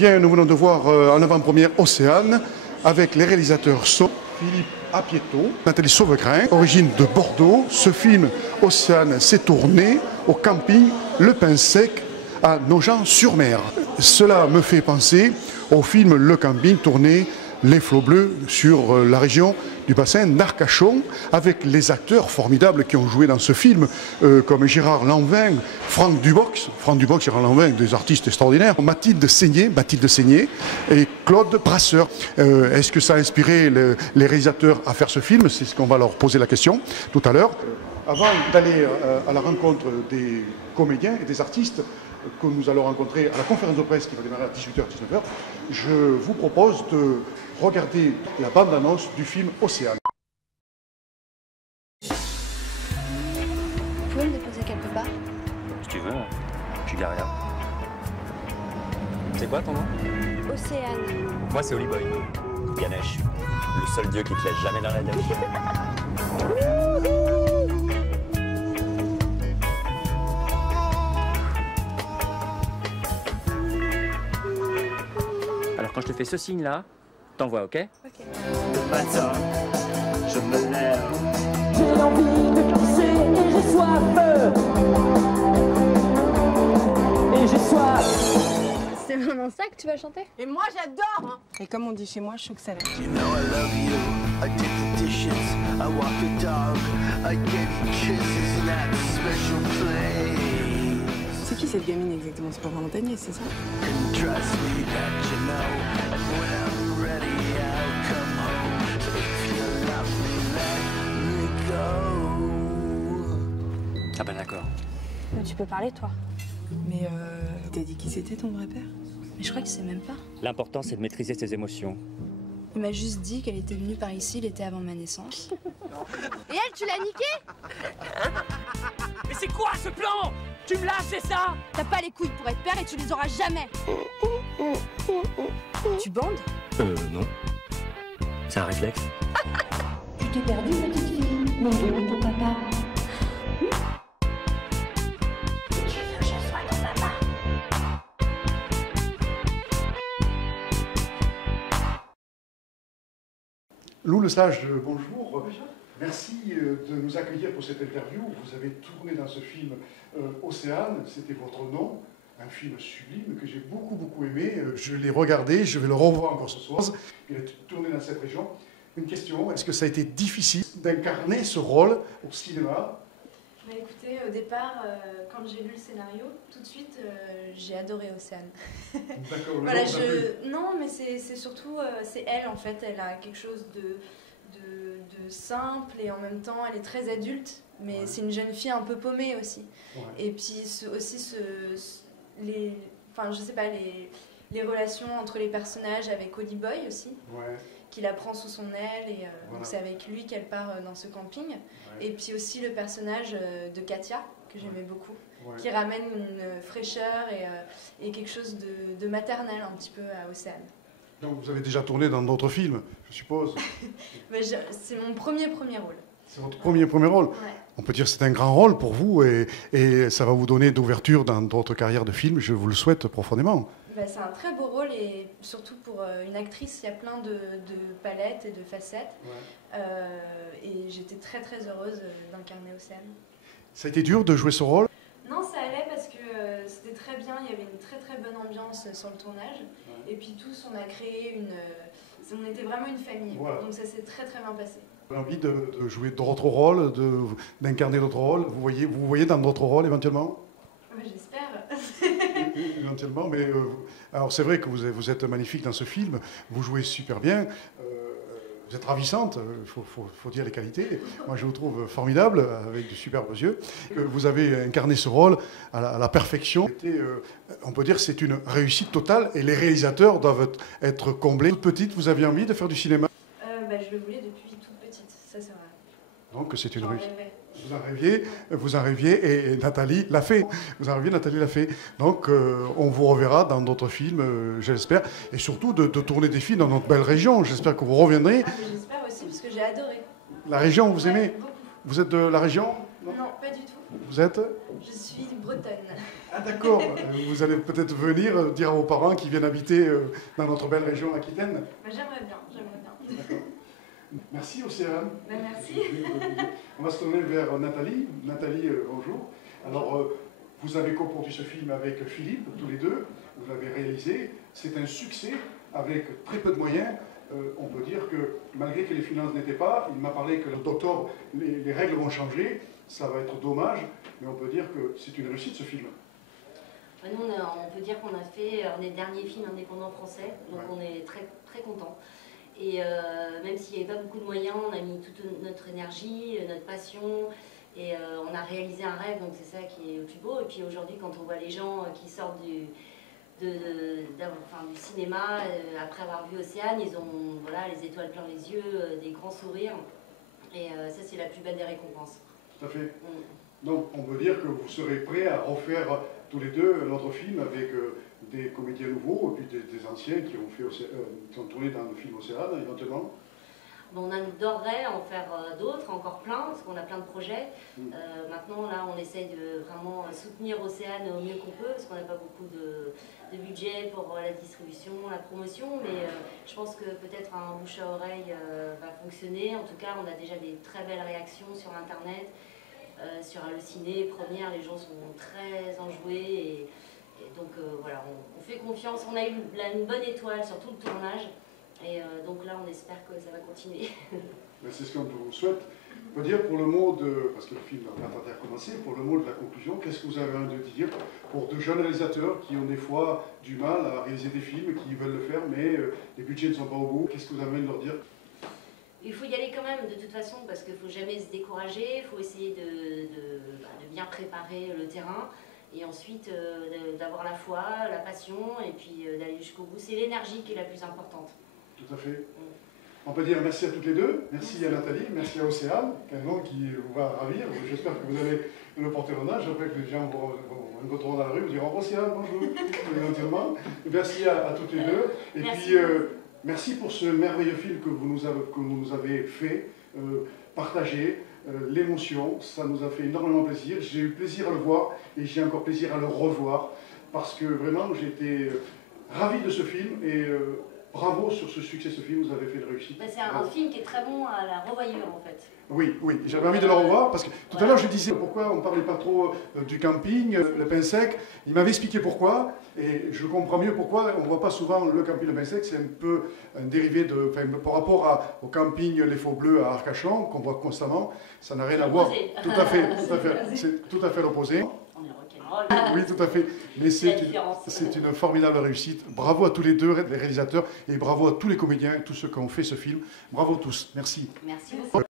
Bien, nous venons de voir en avant-première Océane avec les réalisateurs Philippe Apieto, Nathalie Sauvegrin, origine de Bordeaux. Ce film Océane s'est tourné au camping Le Pin Sec à Nogent-sur-Mer. Cela me fait penser au film Le Camping tourné Les Flots Bleus sur la région du bassin d'Arcachon, avec les acteurs formidables qui ont joué dans ce film, comme Gérard Lanvin, Franck Dubox, Gérard Lanvin, des artistes extraordinaires, Mathilde Seigné et Claude Brasseur. Est-ce que ça a inspiré les réalisateurs à faire ce film? C'est ce qu'on va leur poser la question tout à l'heure. Avant d'aller à la rencontre des comédiens et des artistes que nous allons rencontrer à la conférence de presse qui va démarrer à 18h-19h, je vous propose de regarder la bande-annonce du film Océane. Vous pouvez me déposer quelque part? Si tu veux, je suis derrière. C'est quoi ton nom? Océane. Moi c'est Oliboy. Ganesh, le seul dieu qui te laisse jamais dans la dème. Alors quand je te fais ce signe là, t'envoies, ok? Ok. Le matin, je me lève. J'ai envie de danser et j'ai soif. Et j'ai soif. C'est vraiment ça que tu vas chanter? Et moi j'adore hein. Et comme on dit chez moi, je suis que ça va. You know I love you, I did the dishes, I walk the dog, I gave you kisses in that special place. C'est qui cette gamine exactement? C'est pas vraiment Montagnier, c'est ça? And trust me that you know, and when I'm ready I'll come home. So if you love me, let me go. Ah bah d'accord. Mais tu peux parler, toi. Mais il t'a dit qui c'était ton vrai père? Mais je crois qu'il sait même pas. L'important c'est de maîtriser ses émotions. Il m'a juste dit qu'elle était venue par ici l'été avant ma naissance. Et elle, tu l'as niquée? Mais c'est quoi ce plan? Tu me lâches, c'est ça? T'as pas les couilles pour être père et tu les auras jamais. Tu bandes? Non. C'est un réflexe. Tu t'es perdue, petite fille. Mon Dieu, ton papa. Tu veux que je sois ton papa? Lou Lesage, bonjour. Merci de nous accueillir pour cette interview. Vous avez tourné dans ce film Océane, c'était votre nom, un film sublime que j'ai beaucoup aimé. Je l'ai regardé, je vais le revoir encore ce soir. Il a tourné dans cette région. Une question, est-ce que ça a été difficile d'incarner ce rôle au cinéma? Bah écoutez, au départ, quand j'ai lu le scénario, tout de suite, j'ai adoré Océane. D'accord. Voilà, non, mais c'est surtout, c'est elle en fait. Elle a quelque chose de simple et en même temps, elle est très adulte, mais ouais. C'est une jeune fille un peu paumée aussi. Ouais. Et puis enfin, je sais pas, les relations entre les personnages avec Oliboy aussi. Ouais. Qui la prend sous son aile et voilà. C'est avec lui qu'elle part dans ce camping. Ouais. Et puis aussi le personnage de Katia, que j'aimais beaucoup, ouais. Qui ramène une fraîcheur et quelque chose de maternel un petit peu à Océane. Donc vous avez déjà tourné dans d'autres films, je suppose? C'est mon premier rôle. C'est votre premier rôle? Ouais. On peut dire que c'est un grand rôle pour vous et ça va vous donner d'ouverture dans d'autres carrières de films, je vous le souhaite profondément. C'est un très beau rôle et surtout pour une actrice, il y a plein de palettes et de facettes. Ouais. Et j'étais très heureuse d'incarner Océane. Ça a été dur de jouer ce rôle? Non, ça allait parce que c'était très bien, il y avait une très bonne ambiance sur le tournage. Ouais. Et puis tous, on a créé on était vraiment une famille, voilà. Donc ça s'est très bien passé. Vous avez envie de jouer d'autres rôles, d'incarner d'autres rôles? Vous voyez dans d'autres rôles éventuellement? J'espère. Éventuellement, mais alors c'est vrai que vous êtes magnifique dans ce film, vous jouez super bien, vous êtes ravissante, il faut dire les qualités. Moi je vous trouve formidable, avec de superbes yeux. Vous avez incarné ce rôle à la perfection. On peut dire que c'est une réussite totale et les réalisateurs doivent être comblés. Toute petite, vous aviez envie de faire du cinéma? Je le voulais depuis toute petite, ça c'est vrai. Donc c'est une réussite. Vous en rêviez et Nathalie l'a fait. Nathalie l'a fait. Donc on vous reverra dans d'autres films, j'espère. Et surtout de tourner des films dans notre belle région. J'espère que vous reviendrez. J'espère aussi, parce que j'ai adoré. La région, vous aimez? Beaucoup. Vous êtes de la région? Non, pas du tout. Vous êtes? Je suis bretonne. Ah d'accord, vous allez peut-être venir dire à vos parents qui viennent habiter dans notre belle région Aquitaine. J'aimerais bien, D'accord. Merci Océane. Merci. On va se tourner vers Nathalie. Nathalie, bonjour. Alors, vous avez coproduit ce film avec Philippe, tous les deux. Vous l'avez réalisé. C'est un succès avec très peu de moyens. On peut dire que malgré que les finances n'étaient pas, il m'a parlé que d'octobre, les règles vont changer. Ça va être dommage, mais on peut dire que c'est une réussite ce film. Nous, on peut dire qu'on a fait un des derniers films indépendants français, donc on est très, très contents. Et même s'il n'y avait pas beaucoup de moyens, on a mis toute notre énergie, notre passion, et on a réalisé un rêve, donc c'est ça qui est le plus beau. Et puis aujourd'hui, quand on voit les gens qui sortent du cinéma, après avoir vu Océane, ils ont voilà, les étoiles plein les yeux, des grands sourires, et ça c'est la plus belle des récompenses. Tout à fait. Donc on peut dire que vous serez prêts à refaire tous les deux notre film avec des comédiens nouveaux et puis des anciens qui ont tourné dans le film Océane éventuellement. Bon, on adorerait en faire d'autres, encore plein, parce qu'on a plein de projets. Maintenant, là, on essaye de vraiment soutenir Océane au mieux qu'on peut, parce qu'on n'a pas beaucoup de budget pour la distribution, la promotion, mais je pense que peut-être un bouche à oreille va fonctionner. En tout cas, on a déjà des très belles réactions sur Internet, sur le ciné, première, les gens sont très enjoués, et donc voilà, on fait confiance. On a eu une bonne étoile sur tout le tournage. Et donc là, on espère que ça va continuer. C'est ce qu'on vous souhaite. On peut dire pour le mot de, parce que le film va tarder à commencer, pour le mot de la conclusion, qu'est-ce que vous avez envie de dire pour de jeunes réalisateurs qui ont des fois du mal à réaliser des films, qui veulent le faire, mais les budgets ne sont pas au bout. Qu'est-ce que vous avez envie de leur dire? Il faut y aller quand même, de toute façon, parce qu'il ne faut jamais se décourager. Il faut essayer de bien préparer le terrain. Et ensuite, d'avoir la foi, la passion, et puis d'aller jusqu'au bout. C'est l'énergie qui est la plus importante. Tout à fait. On peut dire merci à toutes les deux. Merci à Nathalie, merci à Océane, un nom qui vous va ravir. J'espère que vous allez le porter en âge. Après que les gens vous rencontreront dans la rue, vous diront Océane, bonjour, éventuellement. Merci à toutes les deux. Et puis, merci pour ce merveilleux film que vous nous avez fait, partagé. L'émotion, ça nous a fait énormément plaisir. J'ai eu plaisir à le voir et j'ai encore plaisir à le revoir parce que vraiment j'étais ravi de ce film et bravo sur ce succès, ce film, vous avez fait une réussite. C'est un film qui est très bon à la revoyure en fait. Oui, j'avais envie de le revoir parce que tout à l'heure je disais pourquoi on ne parlait pas trop du camping, le pain sec. Il m'avait expliqué pourquoi et je comprends mieux pourquoi on ne voit pas souvent le camping, le pain sec. C'est un peu un dérivé par rapport au camping Les Faux Bleus à Arcachon qu'on voit constamment. Ça n'a rien à voir. Tout à fait. C'est tout à fait l'opposé. On est rock'n'roll. Oui, tout à fait. Mais c'est une formidable réussite. Bravo à tous les deux, les réalisateurs, et bravo à tous les comédiens, tous ceux qui ont fait ce film. Bravo tous. Merci. Merci beaucoup.